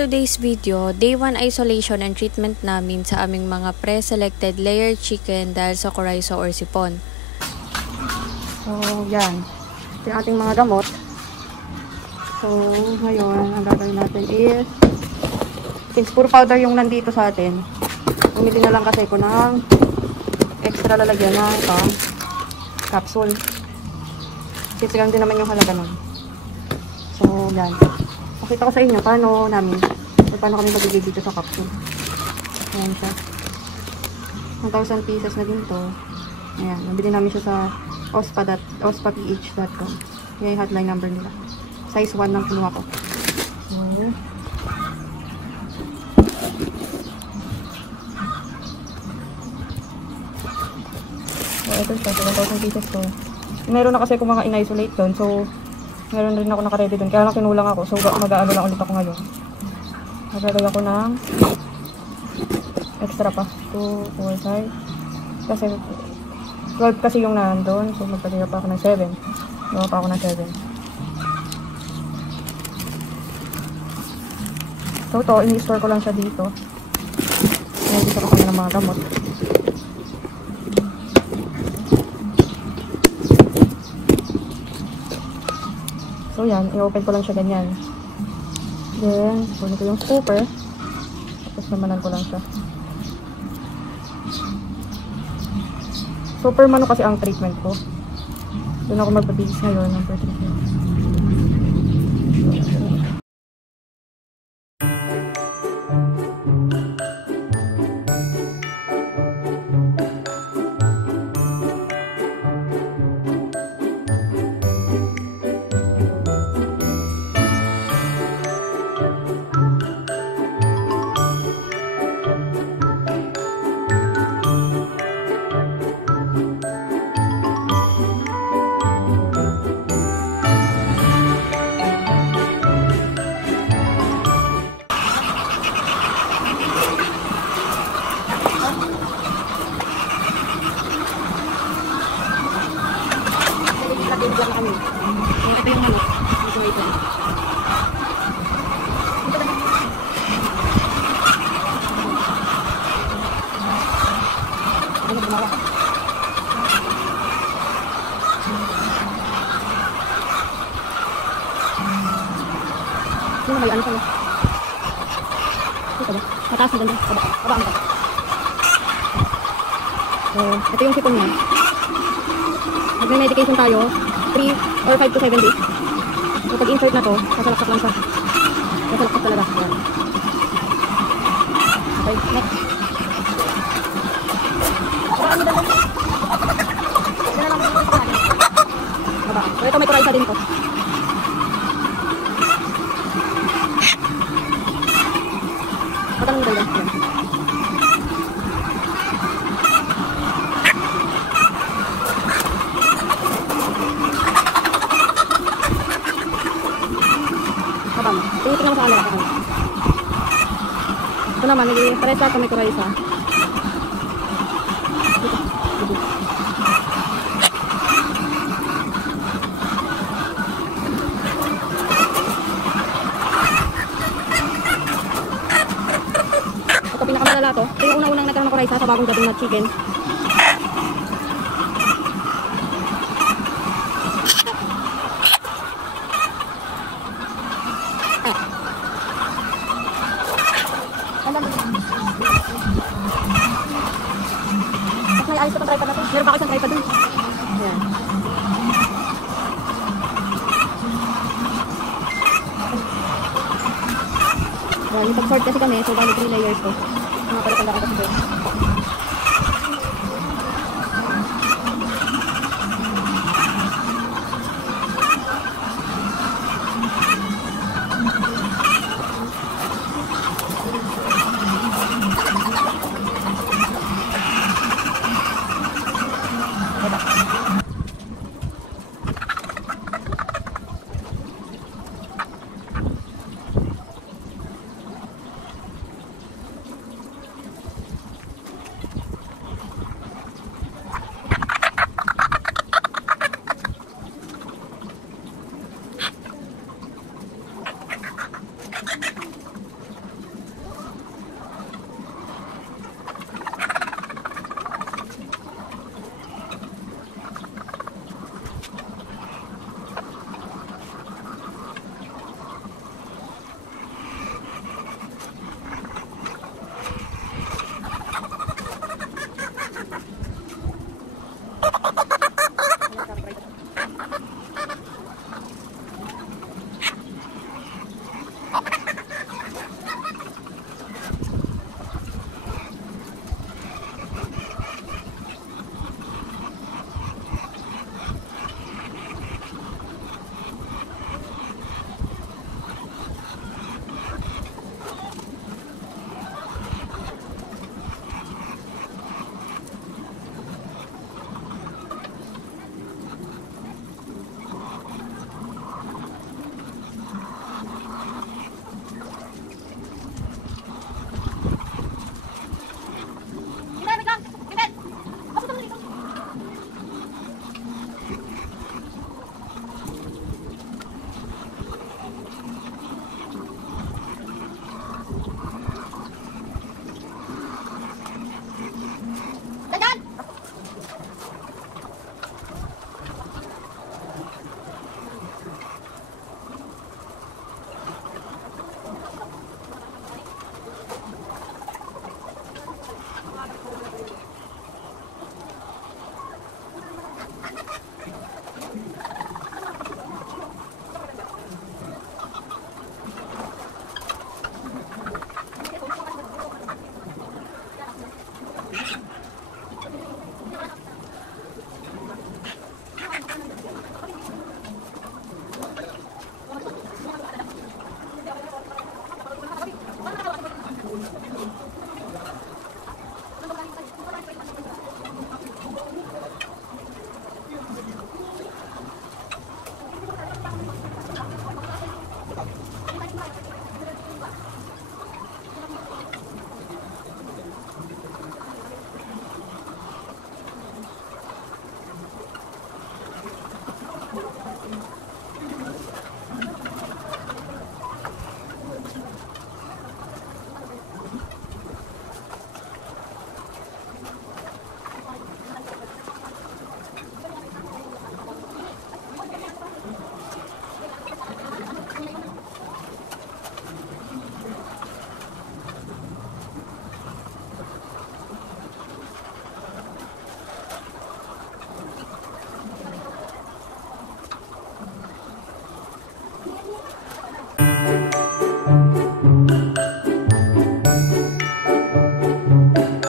today's video, day 1 isolation and treatment namin sa aming mga pre-selected layered chicken dahil sa coryza or sipon. So, yan. Ito yung ating mga gamot. So, ngayon, ang gagawin natin is, since puro powder yung nandito sa atin, bumili na lang kasi ko ng extra lalagyan ng capsule. Since lang din naman yung halaga nun. So, yan. Pakita ko sa inyo paano kami magbibigay sa capsule. Ayan siya. 1,000 pieces na din to. Ayan. Nabili namin siya sa ospaph.com. Yan yung hotline number nila. Size 1 lang kinuha ko. So, ito siya. 1,000 pieces to. Meron na kasi akong mga in-isolate doon. So, meron rin ako naka-ready doon. Kaya lang kinulang ako. So, mag-aano lang ulit ako ngayon. Magagay ako ng extra pa. 2, 4, 5. Kasi 12 kasi yung nandun. So, magpagaya pa ako ng 7. Gawa pa ako ng 7. So, ito, ini-store ko lang siya dito. Ayan, dito ko kami ng mga gamot. So, yan. I-open ko lang siya ganyan. Then, kunin ko yung scooper. Tapos namanan ko lang siya. So, per mano kasi ang treatment ko. Doon ako magpabilis ngayon ng per treatment. Lang kami. Ito yung manok. Ito. Ano gumawa? Sino may ano pa? Ito ba? Mataas na ganda. Baba ang ito. So, ito yung sipon niya. Mag-medication tayo. 3 or 5 to 7 days. So, pag-insert na to, sasalaksak lang siya. Sasalaksak talaga. Ayan. Okay, next. Baba. So, ito may coryza din to. Patanong dala. Ayan. Tingin lang sa camera ko. Ito naman, nag-i-press lahat kami coryza. Ito pinakamalala to. Ito yung unang-unang nagkaroon ng coryza sa bagong gabing na chicken. Mas may alis ko itong tripod na to. Meron pa ako isang tripod dun. Ayan. Ayan, yung pag-sort kasi kami, so bali 3 layers to. Mga pala tanda ko kasi doon.